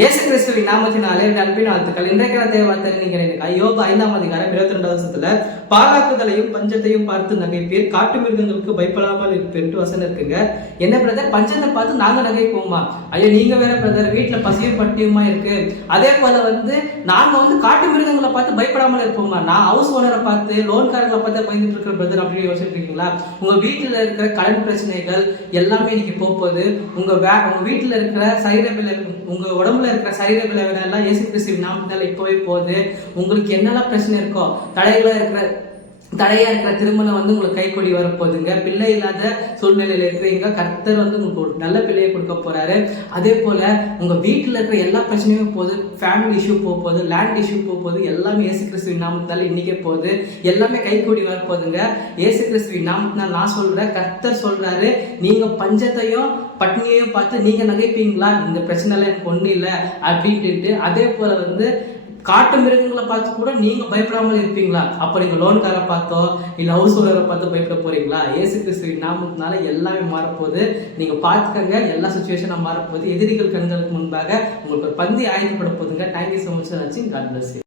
இயேசு கிறிஸ்துவின் நாமத்தினாலே அன்பின் வாழ்த்துக்கள். இன்றைக்கான தேவார்த்தை நீங்க யோபு 5ஆம் அதிகாரம் 22வது வசனத்துல பாழாக்குதலையும் பஞ்சத்தையும் பார்த்து நகைப்பீர், காட்டு மிருகங்களுக்கு பயப்படாமல் இருப்பேன் வசனம் இருக்குங்க. என்ன பிரதர், பஞ்சத்தை பார்த்து நாங்க நகைப்போமா? ஐயோ நீங்க வேற பிரதர், வீட்டுல பசியும் பட்டியுமா இருக்கு. அதே போல நாங்க காட்டு மிருகங்களை பார்த்து பயப்படாமல் இருப்போமா? நான் ஹவுஸ் ஓனரை பார்த்து லோன்காரங்களை பார்த்து பயந்துட்டு இருக்கிற பிரதர் அப்படின்னு யோசிச்சுட்டு இருக்கீங்களா? உங்க வீட்டுல இருக்கிற கடன் பிரச்சனைகள் எல்லாமே இன்னைக்கு போகுது. உங்க வீட்டுல இருக்கிற சைரபில், உங்க உடம்புல இருக்கிற சரீர விளைவுகள் இயேசு கிறிஸ்துவின் நாமத்தால் இப்போவே போகுது. உங்களுக்கு என்னெல்லாம் பிரச்சனை இருக்கோ, தடையா இருக்கிற திருமணம் உங்களுக்கு கைகொடி வரப்போகுதுங்க. பிள்ளை இல்லாத சூழ்நிலையில இருக்கிறீங்க, கர்த்தர் உங்களுக்கு ஒரு நல்ல பிள்ளையை கொடுக்க போறாரு. அதே போல உங்க வீட்டுல இருக்கிற எல்லா பிரச்சனையும் போகுது, ஃபேமிலி இஷ்யூ போகுது, லேண்ட் இஷ்யூ போகுது, எல்லாமே இயேசு கிறிஸ்துவின் நாமத்தால் இன்னைக்கே போகுது. எல்லாமே கைகூடி வரப்போகுதுங்க. இயேசு கிறிஸ்துவின் நாமத்தால் நான் சொல்றேன், கர்த்தர் சொல்றாரு, நீங்க பஞ்சத்தையும் பட்னியையும் பார்த்து நீங்க நகைப்பீங்களா? இந்த பிரச்சனை எல்லாம் எனக்கு ஒண்ணு இல்லை அப்படின்ட்டு. அதே போல காட்டு மிருகங்களை பார்த்து கூட நீங்க பயப்படாமல் இருப்பீங்களா? அப்ப நீங்க லோன்கார பார்த்தோ இல்ல ஹவுஸ் ஓனரை பார்த்து பயப்பட போறீங்களா? இயேசு கிறிஸ்துவின் நாமத்தினால எல்லாமே மாறப்போகுது. நீங்க பார்த்துக்கங்க, எல்லா சுச்சுவேஷனும் மாறப்போகுது. எதிரிகள் கண்களுக்கு முன்பாக உங்களுக்கு ஒரு பந்தி ஆயத்தப்பட போகுதுங்க. Thank you so much. God bless you.